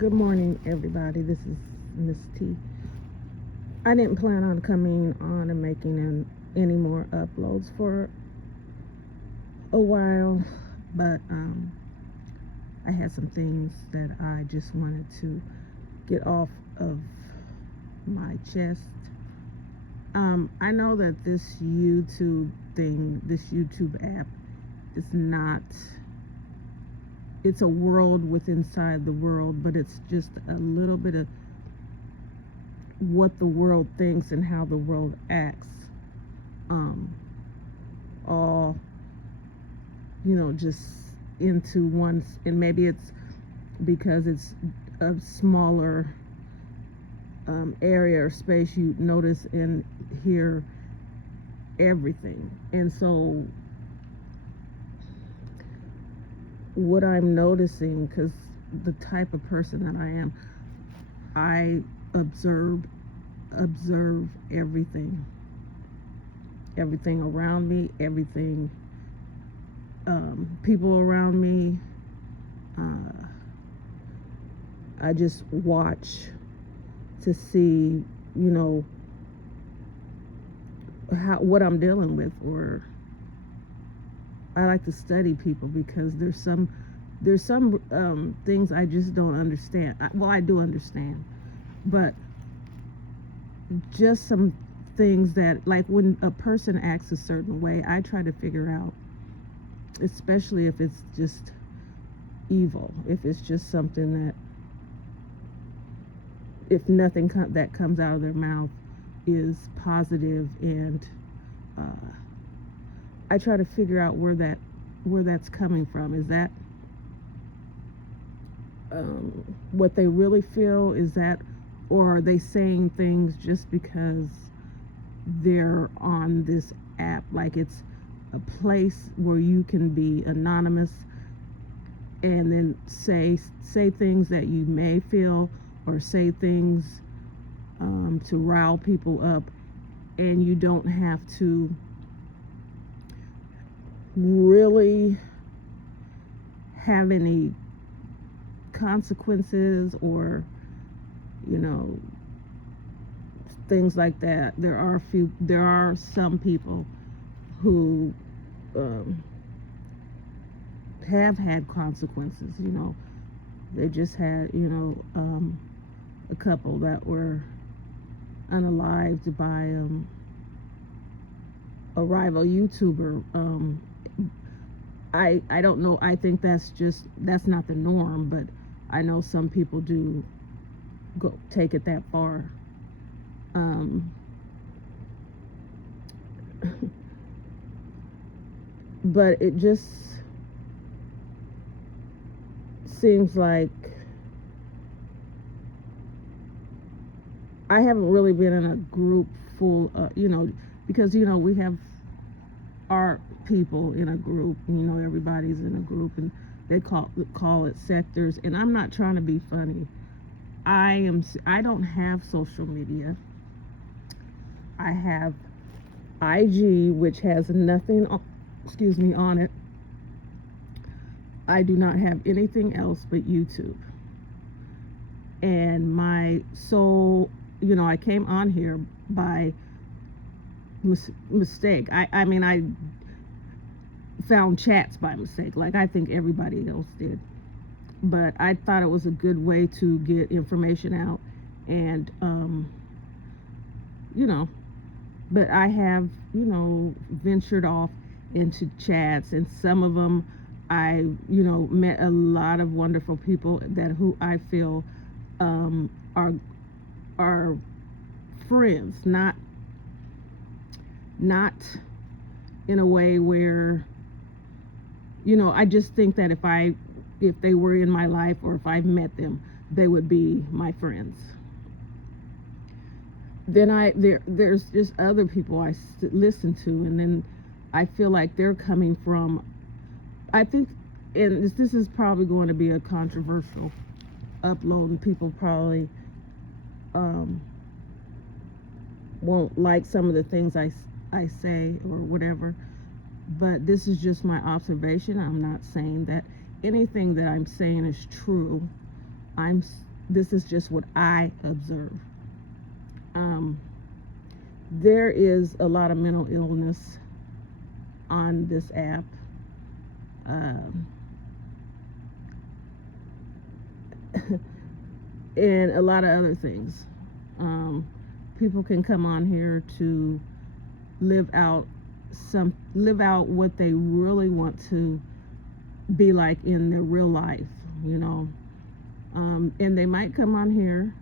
Good morning, everybody. This is Miss T. I didn't plan on coming on and making any more uploads for a while, but I had some things that I just wanted to get off of my chest. I know that this YouTube app, is not. It's a world within inside the world, but it's just a little bit of what the world thinks and how the world acts. All just into one, and maybe it's because it's a smaller area or space. You notice and hear everything, and so what I'm noticing, because the type of person that I am, I observe everything around me, everything, people around me. I just watch to see, what I'm dealing with, or I like to study people because there's some things I just don't understand. I do understand, but just some things that, like, when a person acts a certain way, I try to figure out, especially if it's just evil, if it's just something that, if nothing that comes out of their mouth is positive, and I try to figure out where that's coming from. Is that what they really feel? Is that, or are they saying things just because they're on this app? Like, it's a place where you can be anonymous and then say things that you may feel, or say things to rile people up, and you don't have to really have any consequences, or things like that. There are some people who have had consequences. They just had a couple that were unalived by a rival YouTuber. I don't know. I think that's not the norm, but I know some people do take it that far. But it just seems like I haven't really been in a group full, because we have our people in a group, everybody's in a group, and they call it sectors. And I'm not trying to be funny. I don't have social media. I have IG, which has nothing on it. I do not have anything else but YouTube. And my soul, I came on here by mistake. I mean, I found chats by mistake, like I think everybody else did. But I thought it was a good way to get information out, and but I have ventured off into chats, and some of them I met a lot of wonderful people who I feel are friends, not in a way where I just think that if they were in my life, or if I've met them, they would be my friends. Then there's just other people I listen to, and then I feel like they're coming from, I think, and this is probably going to be a controversial upload, and people probably won't like some of the things I say or whatever, but this is just my observation. I'm not saying that anything that I'm saying is true. I'm this is just what I observe. There is a lot of mental illness on this app. And a lot of other things. People can come on here to live out what they really want to be like in their real life, and they might come on here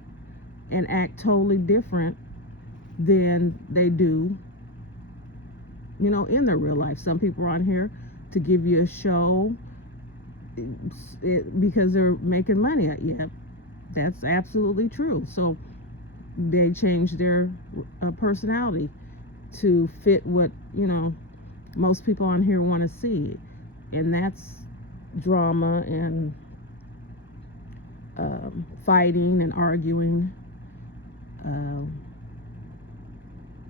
and act totally different than they do, in their real life. Some people are on here to give you a show because they're making money. Yeah, that's absolutely true. So they change their personality to fit what most people on here want to see, and that's drama and fighting and arguing, and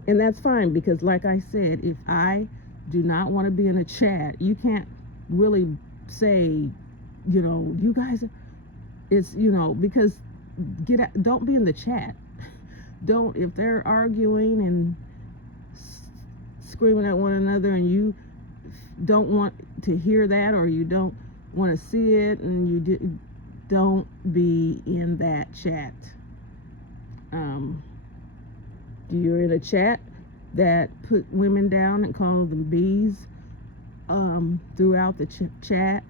that's fine, because like I said, if I do not want to be in a chat, you can't really say, you guys, it's, because don't be in the chat. Don't, if they're arguing and screaming at one another and you don't want to hear that, or you don't want to see it, and don't be in that chat. You're in a chat that put women down and call them bees throughout the chat,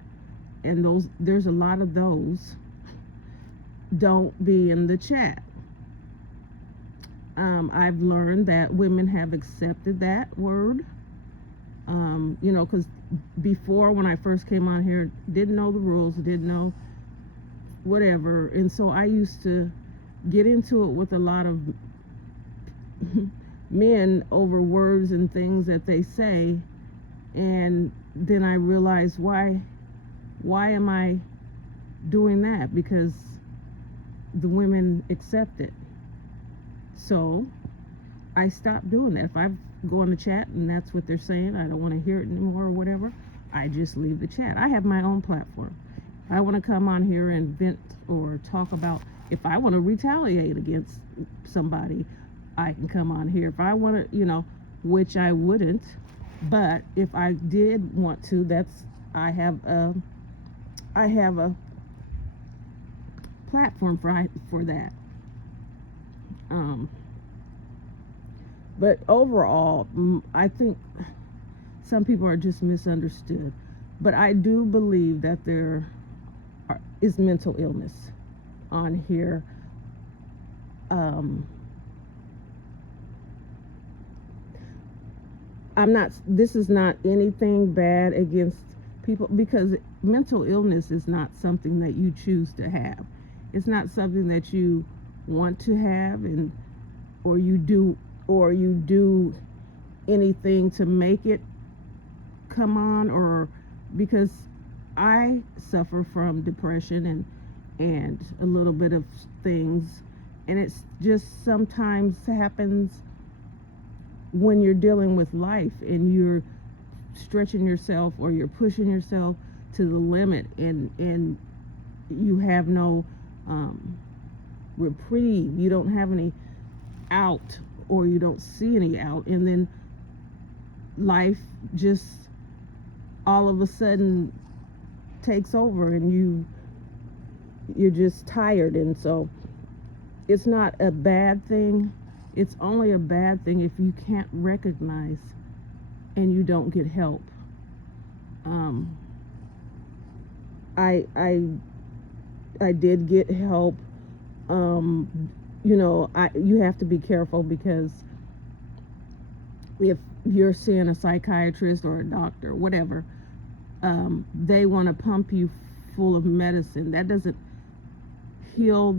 and there's a lot of those. Don't be in the chat. I've learned that women have accepted that word, because before, when I first came on here, didn't know the rules, didn't know whatever, and so I used to get into it with a lot of men over words and things that they say, and then I realized why am I doing that? Because the women accept it. So I stopped doing that. If I go on the chat and that's what they're saying, I don't want to hear it anymore or whatever, I just leave the chat. I have my own platform. If I want to come on here and vent or talk about, if I want to retaliate against somebody, I can come on here. If I want to, which I wouldn't, but if I did want to, I have a platform for that. But overall, I think some people are just misunderstood. But I do believe that there is mental illness on here. This is not anything bad against people, because mental illness is not something that you choose to have. It's not something that you want to have, or you do anything to make it come on, or because I suffer from depression and a little bit of things, and it's just sometimes happens when you're dealing with life and you're stretching yourself or you're pushing yourself to the limit, and you have no reprieve, you don't have any out, or you don't see any out, and then life just all of a sudden takes over, and you're just tired. And so it's not a bad thing. It's only a bad thing if you can't recognize and you don't get help. I did get help. You have to be careful, because if you're seeing a psychiatrist or a doctor, whatever, they want to pump you full of medicine. That doesn't heal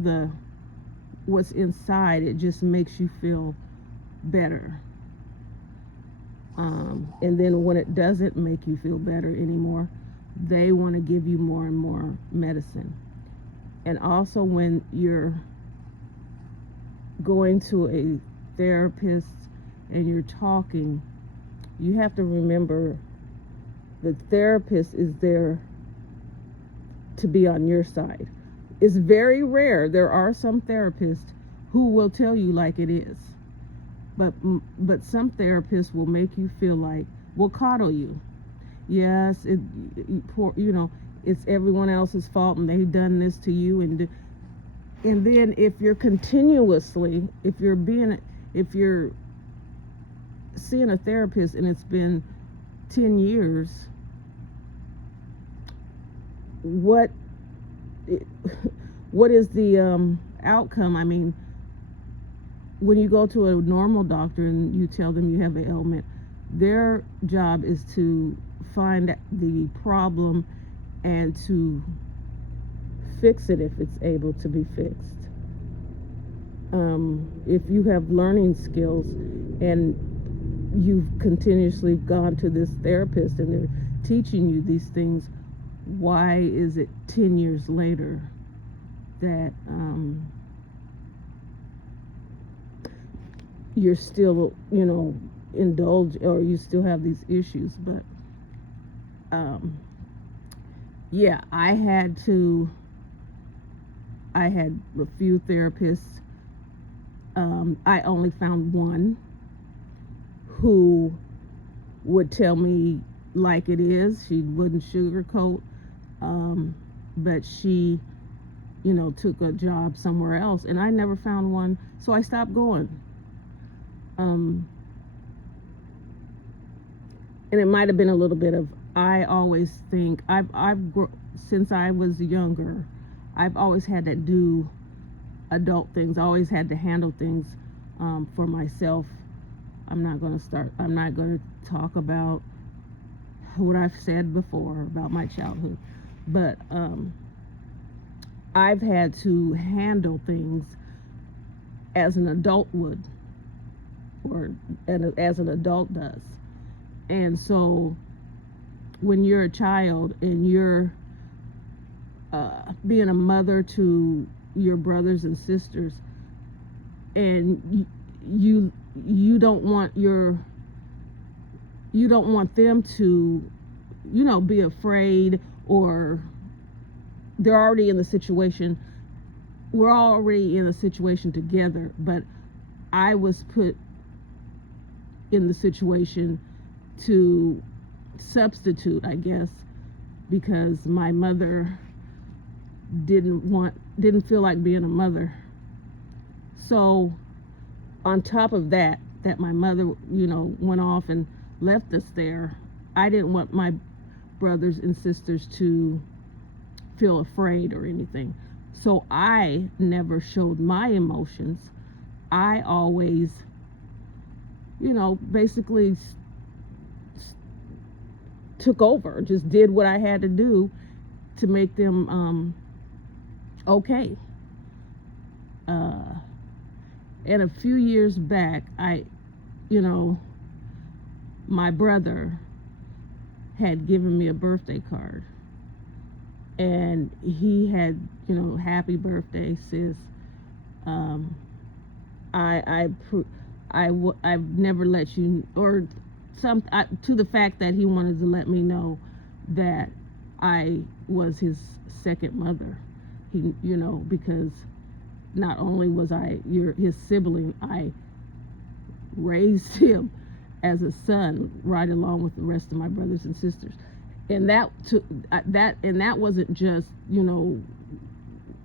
what's inside. It just makes you feel better. And then when it doesn't make you feel better anymore, they want to give you more and more medicine. And also, when you're going to a therapist and you're talking, you have to remember the therapist is there to be on your side. it's very rare. There are some therapists who will tell you like it is, but some therapists will make you feel like, will coddle you. Yes, poor, it's everyone else's fault and they've done this to you, and then if you're continuously, if you're seeing a therapist and it's been 10 years, what is the outcome? I mean, when you go to a normal doctor and you tell them you have an ailment, their job is to find the problem and to fix it if it's able to be fixed. If you have learning skills and you've continuously gone to this therapist and they're teaching you these things, why is it 10 years later that you're still, indulge, or you still have these issues? But yeah, I had a few therapists. I only found one who would tell me like it is. She wouldn't sugarcoat, but she, took a job somewhere else, and I never found one, so I stopped going. And it might have been a little bit of, I always think, since I was younger, I've always had to do adult things. I always had to handle things for myself. I'm not going to talk about what I've said before about my childhood, but I've had to handle things as an adult would, or as an adult does. And so when you're a child and you're being a mother to your brothers and sisters, and you don't want them to, be afraid, or they're already in the situation. We're already in a situation together, but I was put in the situation to substitute, I guess, because my mother didn't feel like being a mother. So on top of that my mother, went off and left us there, I didn't want my brothers and sisters to feel afraid or anything. So I never showed my emotions. I always, basically took over, just did what I had to do to make them okay. And a few years back, my brother had given me a birthday card, and he had, happy birthday, sis. I've never let you, or to the fact that he wanted to let me know that I was his second mother. He, because not only was I his sibling, I raised him as a son right along with the rest of my brothers and sisters. And that wasn't just,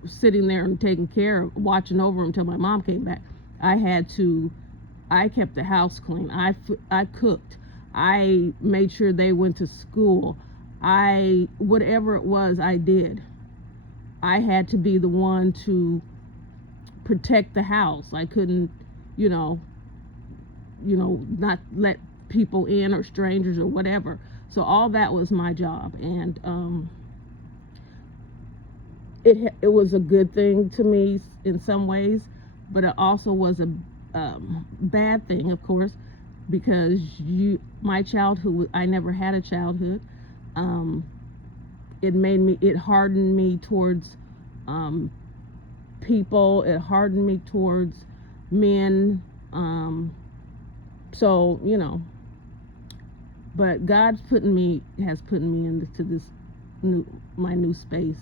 sitting there and taking care of, watching over him until my mom came back. I kept the house clean. I cooked. I made sure they went to school. Whatever it was, I did. I had to be the one to protect the house. I couldn't, not let people in, or strangers or whatever. So all that was my job, and it was a good thing to me in some ways, but it also was a bad thing, of course, because my childhood, I never had a childhood. It hardened me towards people. It hardened me towards men. So, but God's has put me into my new space,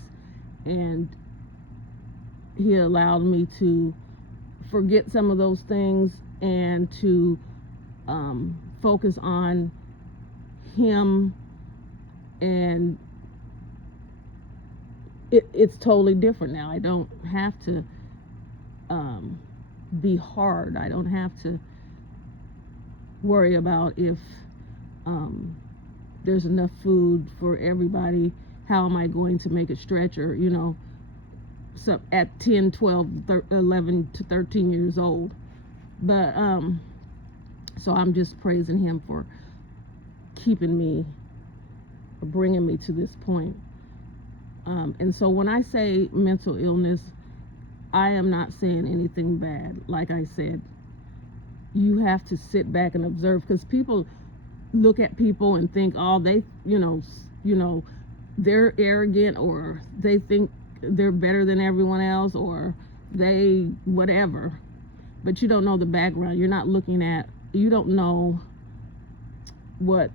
and he allowed me to forget some of those things and to focus on him. And it's totally different now. I don't have to be hard. I don't have to worry about if there's enough food for everybody. How am I going to make it stretch? Or, so at 10, 12, 11 to 13 years old. But so I'm just praising him for keeping me, or bringing me to this point. And so when I say mental illness, I am not saying anything bad. Like I said, you have to sit back and observe, because people look at people and think, oh, they, they're arrogant, or they think they're better than everyone else, or they whatever. But you don't know the background. You're not looking at, you don't know what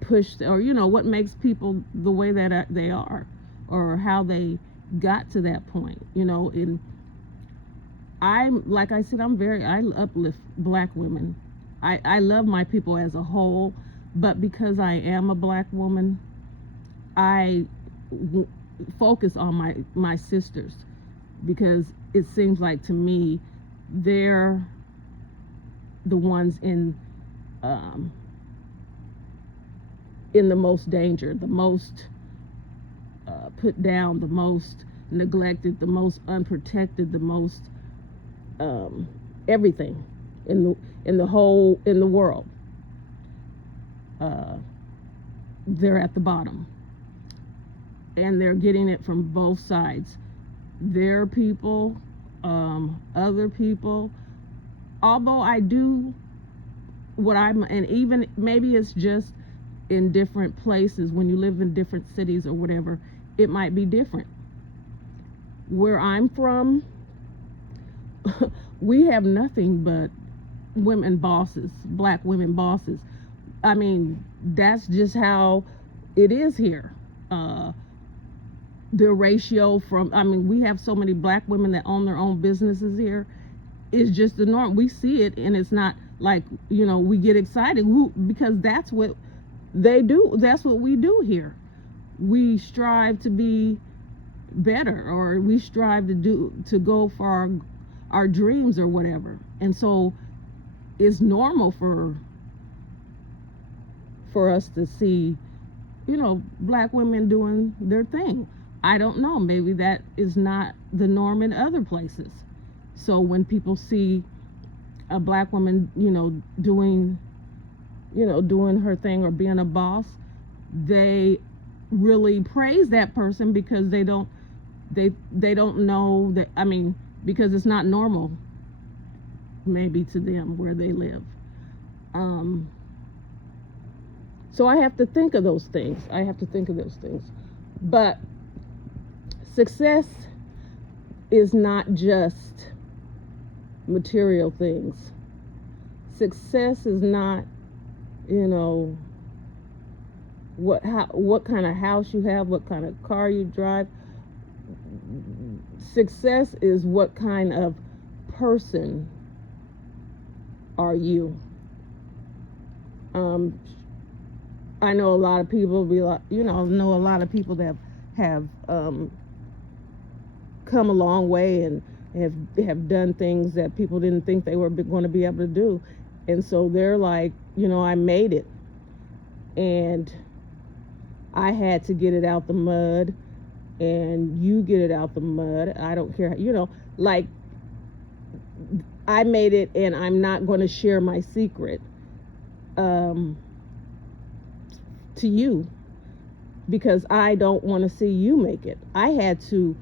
pushed, or what makes people the way that they are, or how they got to that point. And I'm, like I said, I uplift Black women. I love my people as a whole, but because I am a Black woman, I focus on my sisters, because it seems like to me they're the ones in the most danger, the most put down, the most neglected, the most unprotected, the most everything in the world. They're at the bottom, and they're getting it from both sides. Their people, other people. Although I do and even maybe it's just in different places, when you live in different cities or whatever, it might be different. Where I'm from, we have nothing but women bosses, Black women bosses. I mean, that's just how it is here. The ratio we have so many Black women that own their own businesses here. It's just the norm. We see it, and it's not like, we get excited because that's what they do. That's what we do here. We strive to be better, or we strive to go for our dreams or whatever. And so it's normal for us to see, Black women doing their thing. I don't know, maybe that is not the norm in other places. So when people see a Black woman, doing her thing or being a boss, they really praise that person, because they don't know that, because it's not normal maybe to them where they live. So I have to think of those things. But success is not just material things. Success is not, what kind of house you have, what kind of car you drive. Success is what kind of person are you. I know a lot of people that have come a long way and have done things that people didn't think they were going to be able to do. And so they're like, I made it, and I had to get it out the mud, and you get it out the mud. I don't care, like, I made it, and I'm not going to share my secret to you, because I don't want to see you make it. I had to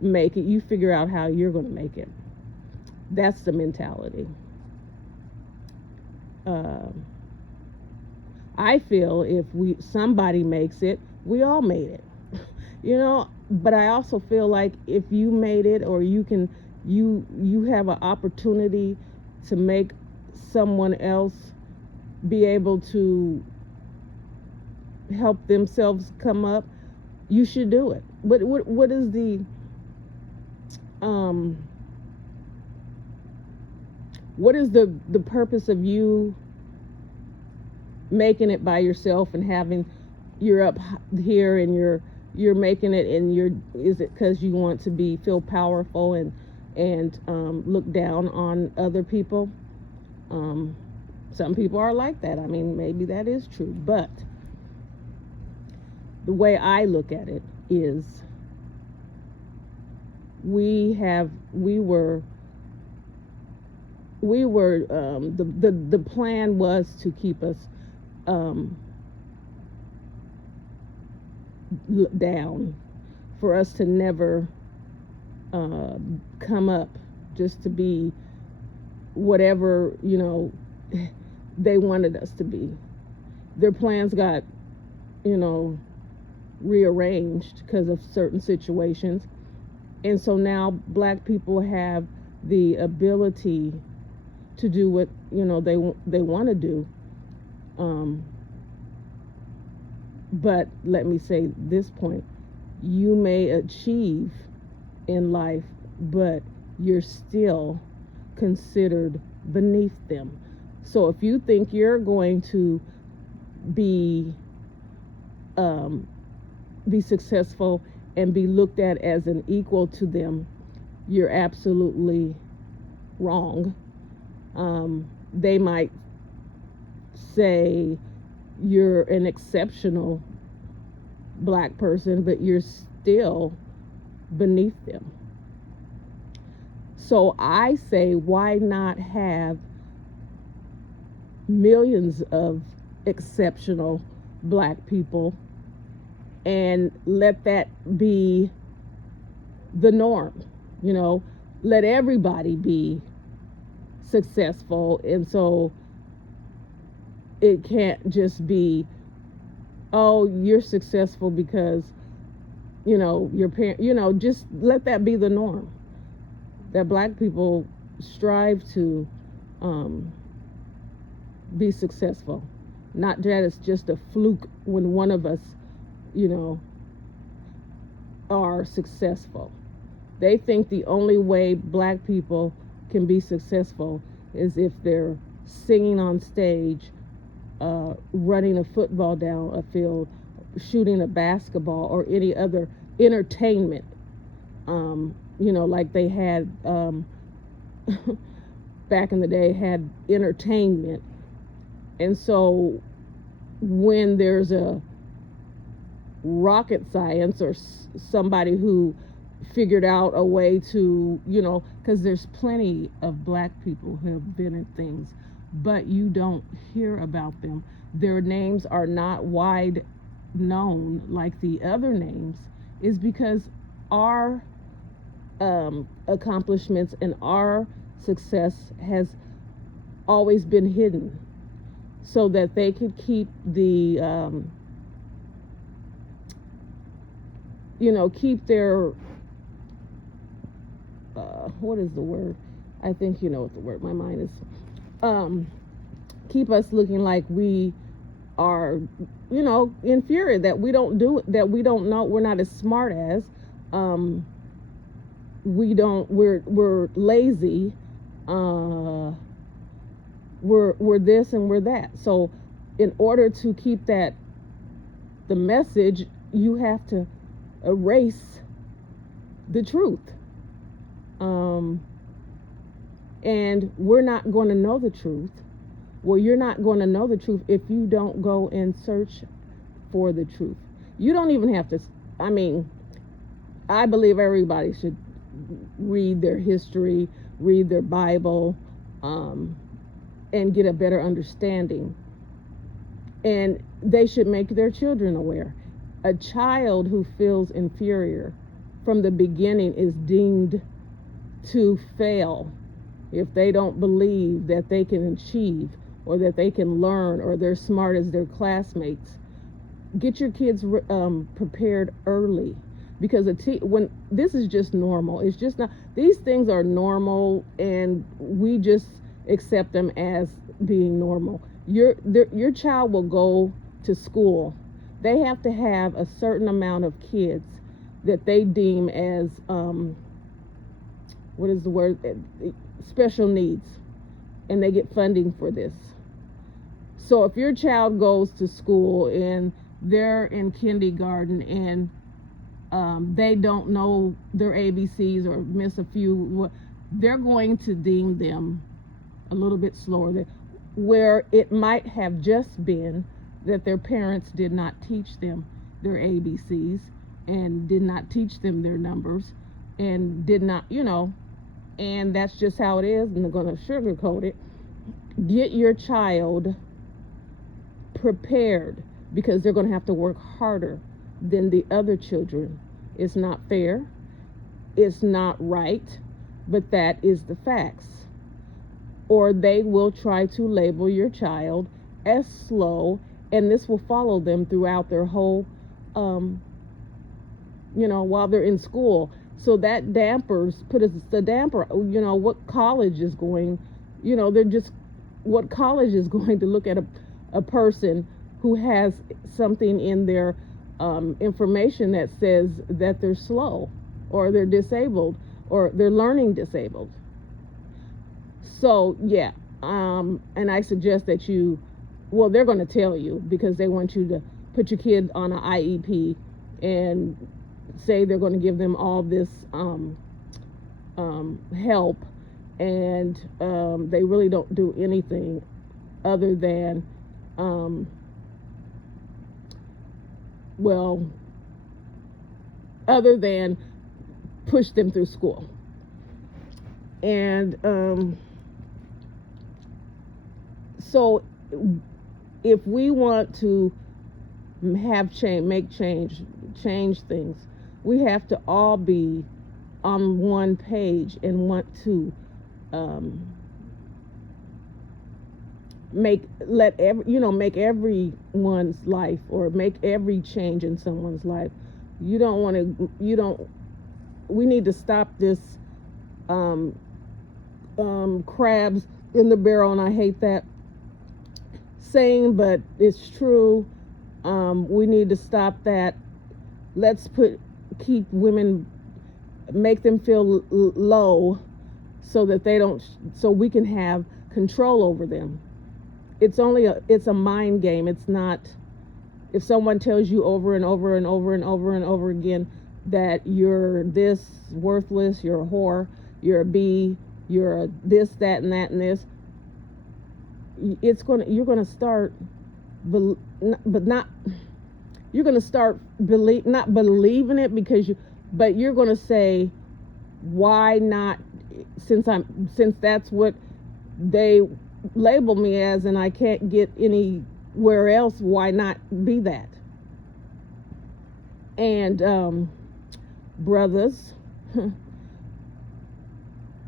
make it. You figure out how you're going to make it. That's the mentality. I feel if somebody makes it, we all made it. But I also feel like if you made it, or you have an opportunity to make someone else be able to help themselves come up, you should do it. What is the what is the purpose of you making it by yourself and you're up here and you're making it, and is it because you want to feel powerful and look down on other people? Some people are like that. I mean, maybe that is true, but the way I look at it is we were the plan was to keep us down, for us to never come up, just to be whatever they wanted us to be. Their plans got rearranged because of certain situations, and so now black people have the ability to do what they want to do. But let me say this point: you may achieve in life, but you're still considered beneath them. So if you think you're going to be successful and be looked at as an equal to them, you're absolutely wrong. They might say you're an exceptional black person, but you're still beneath them. So I say, why not have millions of exceptional black people and let that be the norm? Let everybody be successful, and so it can't just be, oh, you're successful because your parent, just let that be the norm, that black people strive to be successful, not that it's just a fluke when one of us are successful. They think the only way black people can be successful is if they're singing on stage, running a football down a field, shooting a basketball, or any other entertainment. Like they had back in the day, had entertainment. And so when there's a rocket science or somebody who figured out a way to, because there's plenty of black people who have invented things, but you don't hear about them. Their names are not wide known like the other names, is because our accomplishments and our success has always been hidden, so that they could keep the keep their what is the word? I think you know what the word, my mind is, keep us looking like we are inferior, that we don't do it, that we don't know, we're not as smart as, we're lazy, we're this and we're that. So in order to keep that the message, you have to erase the truth. And we're not going to know the truth. Well, you're not going to know the truth if you don't go and search for the truth. You don't even have to, I believe everybody should read their history, read their Bible, and get a better understanding. And they should make their children aware. A child who feels inferior from the beginning is deemed to fail if they don't believe that they can achieve, or that they can learn, or they're smart as their classmates. Get your kids prepared early, because when this is just normal. It's just not, these things are normal, and we just accept them as being normal. Your child will go to school. They have to have a certain amount of kids that they deem as what is the word? Special needs, and they get funding for this. So if your child goes to school and they're in kindergarten and they don't know their ABCs or miss a few, they're going to deem them a little bit slower, where it might have just been that their parents did not teach them their ABCs and did not teach them their numbers and did not, and that's just how it is, and they're going to sugarcoat it. Get your child prepared, because they're going to have to work harder than the other children. It's not fair, it's not right, but that is the facts. Or they will try to label your child as slow, and this will follow them throughout their whole while they're in school. So that put a damper, what college is going, what college is going to look at a person who has something in their information that says that they're slow or they're disabled or they're learning disabled. So yeah, and I suggest that they're going to tell you, because they want you to put your kid on an IEP and say they're going to give them all this help, and they really don't do anything other than push them through school. And so if we want to have change things, we have to all be on one page and want to make everyone's life, or make every change in someone's life. We need to stop this crabs in the barrel, and I hate that saying, but it's true. We need to stop that. Let's keep women, make them feel low, so that so we can have control over them. It's a mind game. It's not, if someone tells you over and over and over and over and over again that you're this worthless, you're a whore, you're a B, you're a this, that, and that, and this, you're gonna start not believing it, but you're gonna say, why not, since that's what they label me as, and I can't get anywhere else, why not be that? And brothers,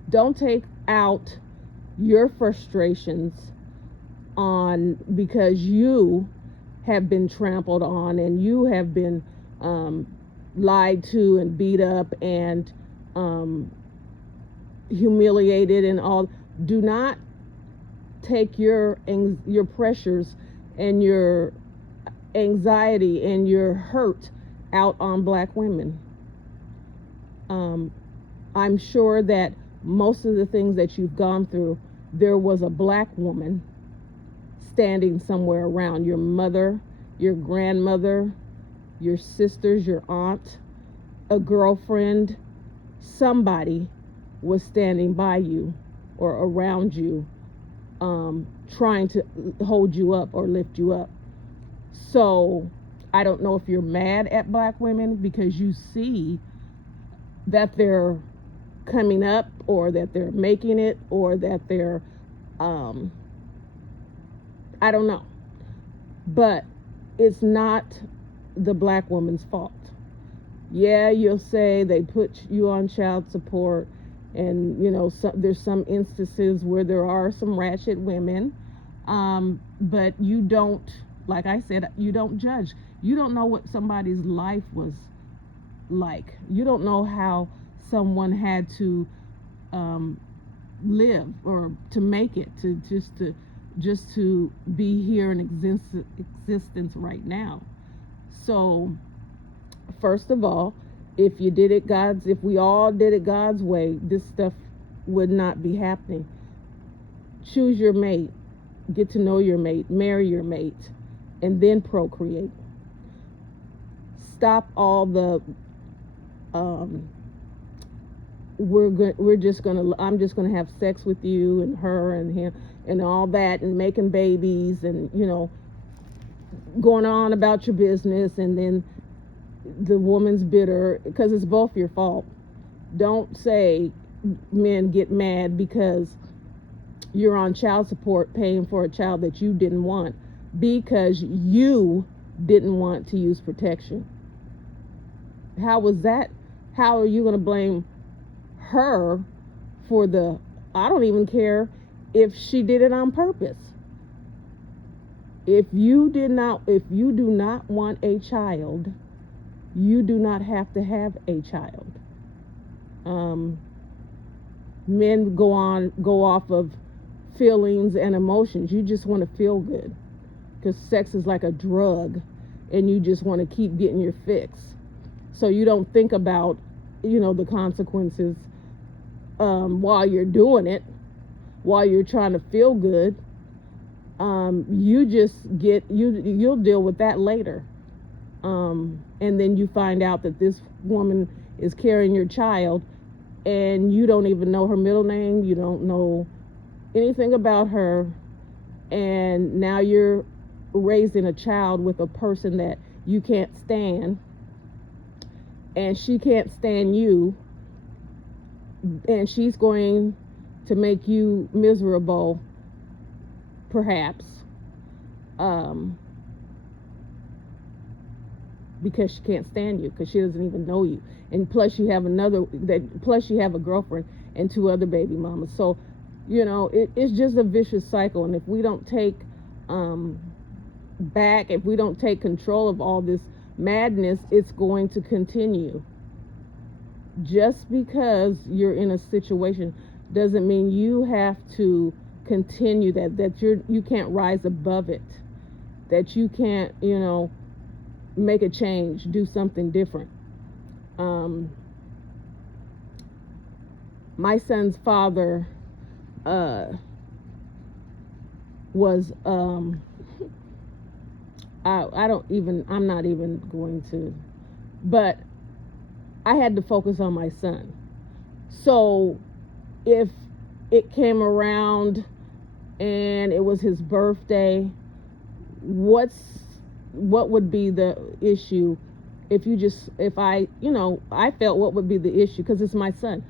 don't take out your frustrations because you have been trampled on, and you have been lied to and beat up and humiliated and all. Do not take your pressures and your anxiety and your hurt out on black women. I'm sure that most of the things that you've gone through, there was a black woman standing somewhere around. Your mother, your grandmother, your sisters, your aunt, a girlfriend, somebody was standing by you or around you, trying to hold you up or lift you up. So I don't know if you're mad at black women because you see that they're coming up, or that they're making it, or that they're I don't know, but it's not the black woman's fault. Yeah, you'll say they put you on child support, and there's some instances where there are some ratchet women, but you don't, like I said, you don't judge. You don't know what somebody's life was like. You don't know how someone had to live or to make it, to just to be here in existence right now. So first of all, If we all did it God's way, this stuff would not be happening. Choose your mate, get to know your mate, marry your mate, and then procreate. Stop all the I'm just gonna have sex with you and her and him and all that, and making babies, and going on about your business, and then the woman's bitter because it's both your fault. Don't say men get mad because you're on child support paying for a child that you didn't want because you didn't want to use protection. How was that? How are you going to blame her for I don't even care if she did it on purpose. If you do not want a child, you do not have to have a child. Men go off of feelings and emotions. You just want to feel good because sex is like a drug, and you just want to keep getting your fix. So you don't think about, the consequences while you're doing it, while you're trying to feel good. You just you'll deal with that later. And then you find out that this woman is carrying your child, and you don't even know her middle name, you don't know anything about her, and now you're raising a child with a person that you can't stand, and she can't stand you, and she's going to make you miserable, perhaps, because she can't stand you, because she doesn't even know you, and plus you have a girlfriend and 2 other baby mamas. So it's just a vicious cycle. And if we don't take if we don't take control of all this madness, it's going to continue. Just because you're in a situation doesn't mean you have to continue that you can't rise above it, that you can't make a change, do something different. My son's father was I'm not even going to, but I had to focus on my son. So if it came around and it was his birthday, what would be the issue if I felt what would be the issue, because it's my son,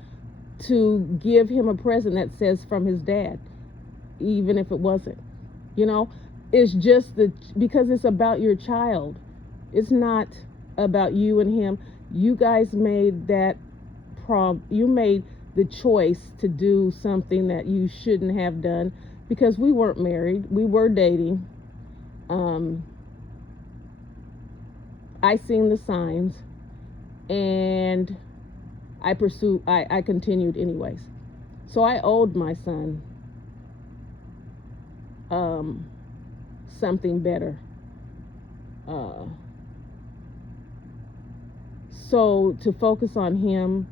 to give him a present that says from his dad, even if it wasn't, it's just because it's about your child. It's not about you and him. You guys made you made the choice to do something that you shouldn't have done, because we weren't married, we were dating. I seen the signs, and I continued anyways. So I owed my son something better. So to focus on him,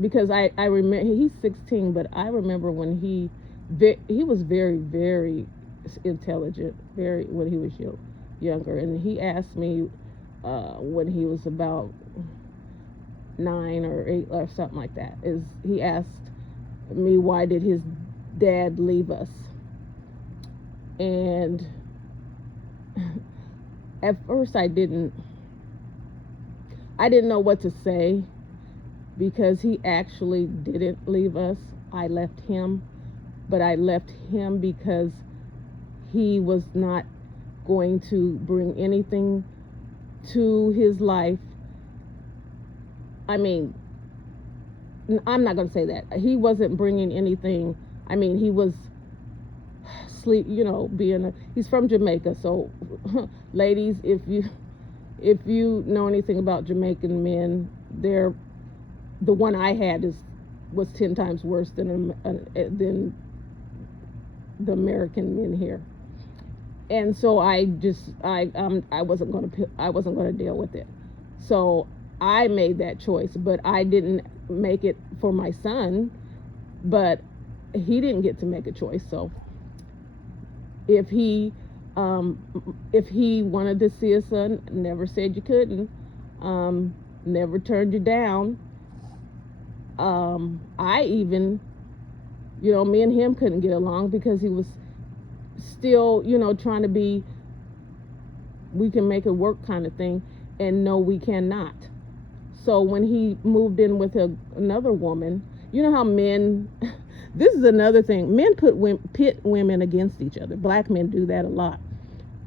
because I remember he's 16, but I remember when he was very, very intelligent, when he was younger, and he asked me when he was about 9 or 8 or something like that, he asked me, why did his dad leave us? And at first I didn't know what to say, because he actually didn't leave us. I left him, but I left him because he was not going to bring anything to his life. I mean, I'm not going to say that. He wasn't bringing anything. I mean, he was he's from Jamaica. So ladies, if you know anything about Jamaican men, the one I had was 10 times worse than the American men here. And so I wasn't going to deal with it. So I made that choice, but I didn't make it for my son, but he didn't get to make a choice. So if he wanted to see his son, never said you couldn't, never turned you down. I even, me and him couldn't get along because he was still, trying to be, we can make it work kind of thing, and no, we cannot. So when he moved in with another woman, you know how men, this is another thing, men pit women against each other. Black men do that a lot.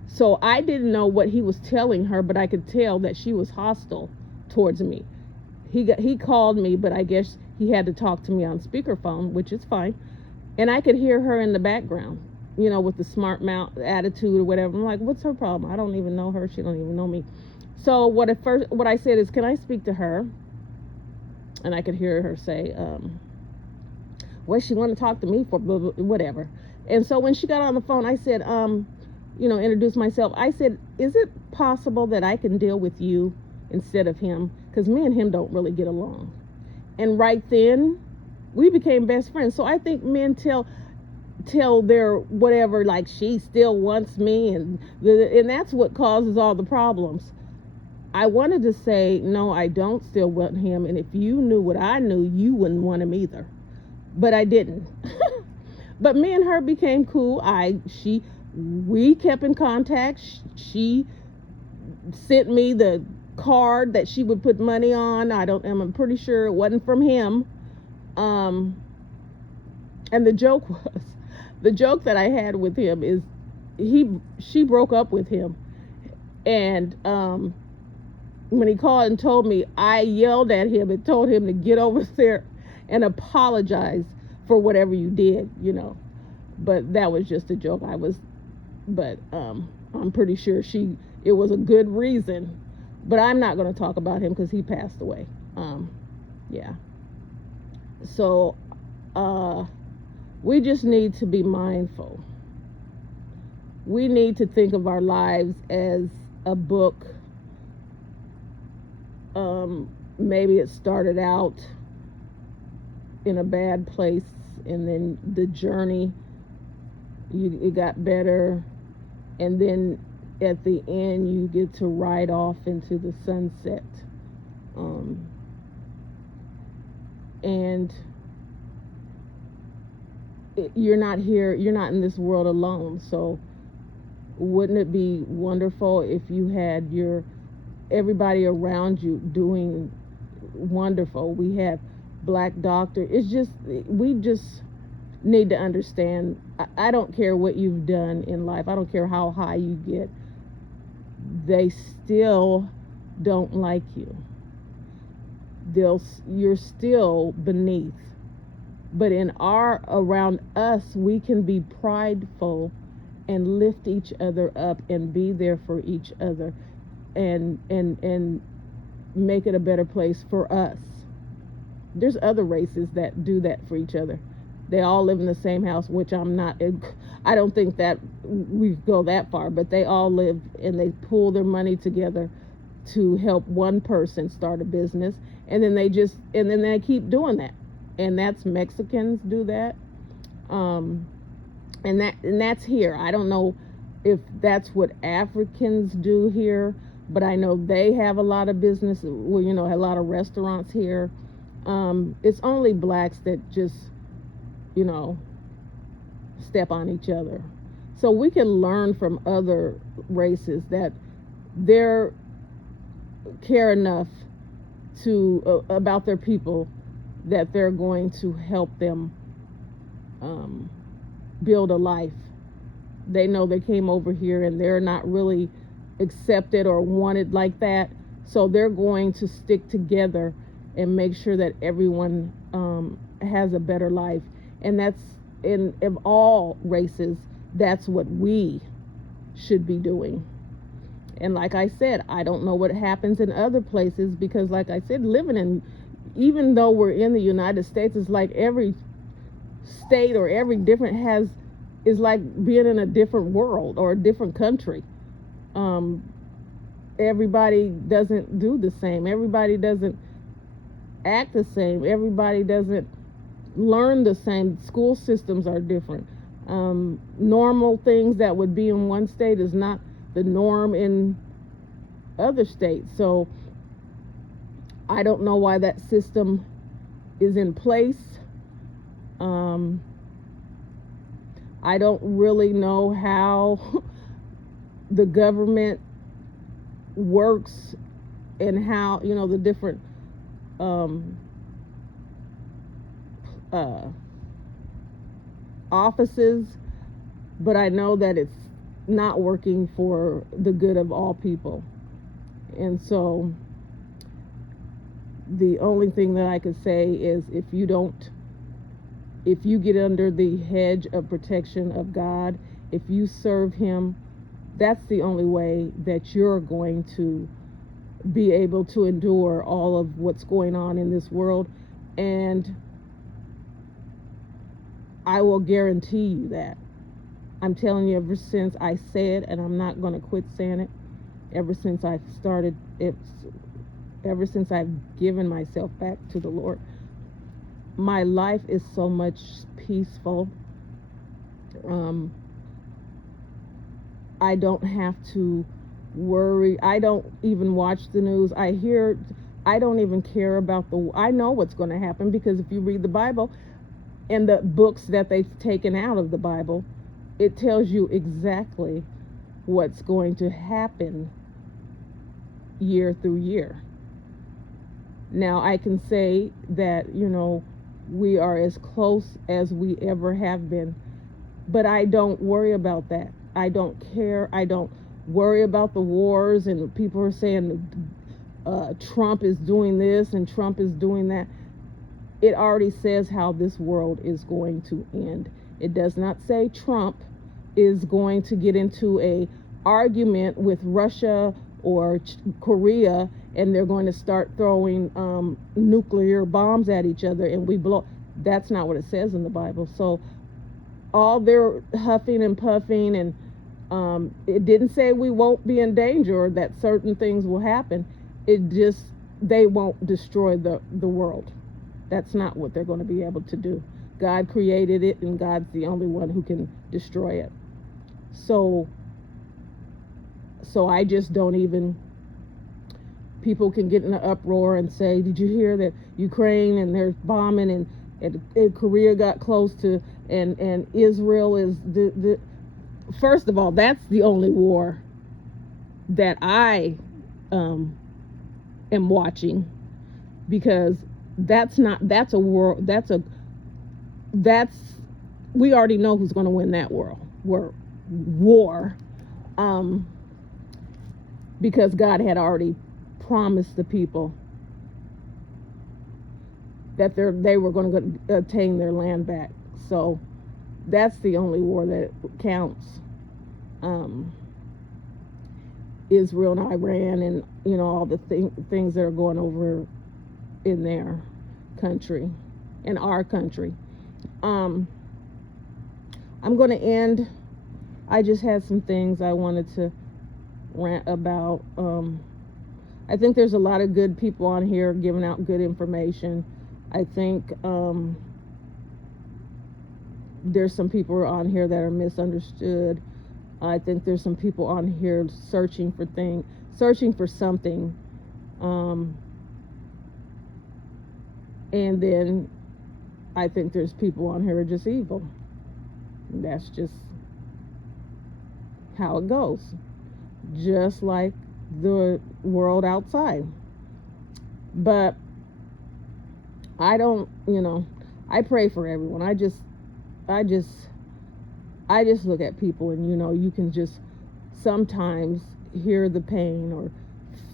So I didn't know what he was telling her, but I could tell that she was hostile towards me. He called me, but I guess he had to talk to me on speakerphone, which is fine. And I could hear her in the background, with the smart mouth attitude or whatever. I'm like, what's her problem? I don't even know her. She don't even know me. So what I said is, can I speak to her? And I could hear her say, what she want to talk to me for, blah, blah, whatever. And so when she got on the phone, I said, introduced myself. I said, is it possible that I can deal with you instead of him? Because me and him don't really get along. And right then, we became best friends. So I think men tell their whatever, like, she still wants me, and that's what causes all the problems. I wanted to say, no, I don't still want him, and if you knew what I knew, you wouldn't want him either. But I didn't. But me and her became cool. We kept in contact. She sent me the card that she would put money on. I'm pretty sure it wasn't from him. And the joke that I had with him is she broke up with him. And when he called and told me, I yelled at him and told him to get over there and apologize for whatever you did, But that was just a joke. I'm pretty sure it was a good reason. But I'm not going to talk about him because he passed away. Yeah. So we just need to be mindful. We need to think of our lives as a book. Maybe it started out in a bad place, and then the journey, it got better, and then at the end you get to ride off into the sunset. And you're not in this world alone. So wouldn't it be wonderful if you had everybody around you doing wonderful? We have Black doctor. We just need to understand, I don't care what you've done in life. I don't care how high you get. They still don't like you. You're still beneath. But around us, we can be prideful and lift each other up and be there for each other and make it a better place for us. There's other races that do that for each other. They all live in the same house, which I don't think that we go that far, but they all live and they pool their money together to help one person start a business, and then they keep doing that. And that's Mexicans do that. And that's here. I don't know if that's what Africans do here, but I know they have a lot of business, a lot of restaurants here. It's only blacks that just, step on each other. So we can learn from other races that they're care enough about their people that they're going to help them build a life. They know they came over here and they're not really accepted or wanted like that, so they're going to stick together and make sure that everyone has a better life. And that's of all races, that's what we should be doing. And like I said, I don't know what happens in other places, because like I said, even though we're in the United States, it's like every state or every different is like being in a different world or a different country. everybody doesn't do the same. Everybody doesn't act the same. Everybody doesn't learn the same. School systems are different. Normal things that would be in one state is not the norm in other states. So I don't know why that system is in place. I don't really know how the government works and how, the different offices, but I know that it's not working for the good of all people. And so the only thing that I could say is if you get under the hedge of protection of God, if you serve him, that's the only way that you're going to be able to endure all of what's going on in this world. And I will guarantee you that. I'm telling you, ever since I said, and I'm not going to quit saying it, ever since I've started, ever since I've given myself back to the Lord, my life is so much peaceful. I don't have to worry. I don't even watch the news. I don't even care about I know what's going to happen, because if you read the Bible and the books that they've taken out of the Bible, it tells you exactly what's going to happen year through year. Now, I can say that, we are as close as we ever have been, but I don't worry about that. I don't care. I don't worry about the wars, and people are saying Trump is doing this and Trump is doing that. It already says how this world is going to end. It does not say Trump is going to get into a argument with Russia or Korea, and they're going to start throwing nuclear bombs at each other and we blow. That's not what it says in the Bible. So all their huffing and puffing, and it didn't say we won't be in danger or that certain things will happen. It just, they won't destroy the world. That's not what they're going to be able to do. God created it, and God's the only one who can destroy it. So I just don't even, people can get in an uproar and say, did you hear that Ukraine and there's bombing and Korea got close to, and Israel is the first of all, that's the only war that I am watching, because that's a war, we already know who's going to win that war, because God had already promised the people that they were going to obtain their land back. So that's the only war that counts. Israel and Iran, and all the things that are going over in their country, in our country. I'm going to end. I just had some things I wanted to rant about. I think there's a lot of good people on here giving out good information. I think there's some people on here that are misunderstood. I think there's some people on here searching for something. And then I think there's people on here who are just evil. That's just how it goes. Just like the world outside. But I don't, I pray for everyone. I just look at people, and you can just sometimes hear the pain or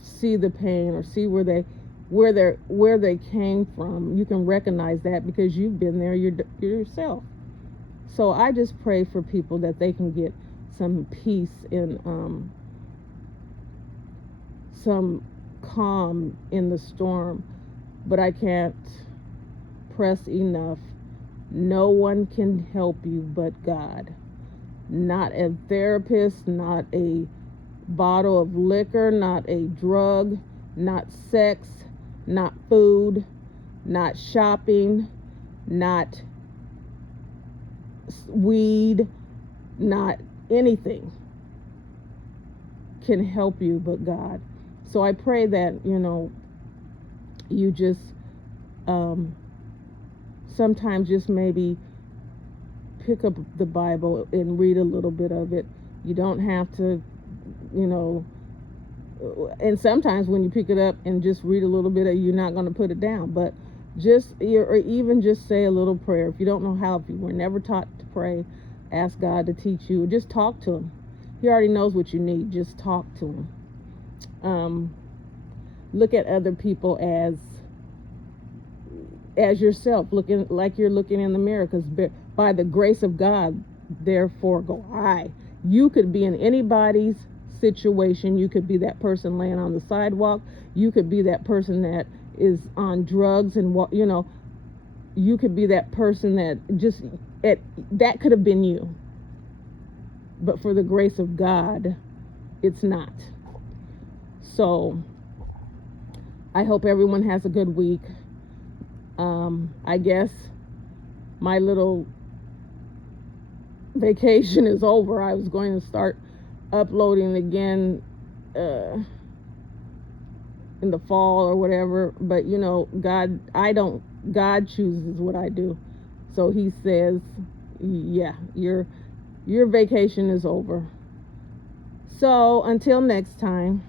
see the pain or see where they came from. You can recognize that because you've been there yourself. So I just pray for people that they can get some peace and some calm in the storm. But I can't press enough. No one can help you but God. Not a therapist, not a bottle of liquor, not a drug, not sex, not food, not shopping, not weed, not anything can help you but God. So I pray that, you just sometimes just maybe pick up the Bible and read a little bit of it. You don't have to, and sometimes when you pick it up and just read a little bit of it, you're not going to put it down, but or even just say a little prayer. If you don't know how, if you were never taught to pray, ask God to teach you. Just talk to him. He already knows what you need. Just talk to him. Look at other people as yourself, looking like you're looking in the mirror, because by the grace of God, therefore go I. You could be in anybody's situation. You could be that person laying on the sidewalk. You could be that person that is on drugs, and you could be that person that that could have been you. But for the grace of God, it's not. So I hope everyone has a good week. I guess my little vacation is over. I was going to start uploading again in the fall or whatever, but God chooses what I do. So he says, yeah, your vacation is over. So until next time.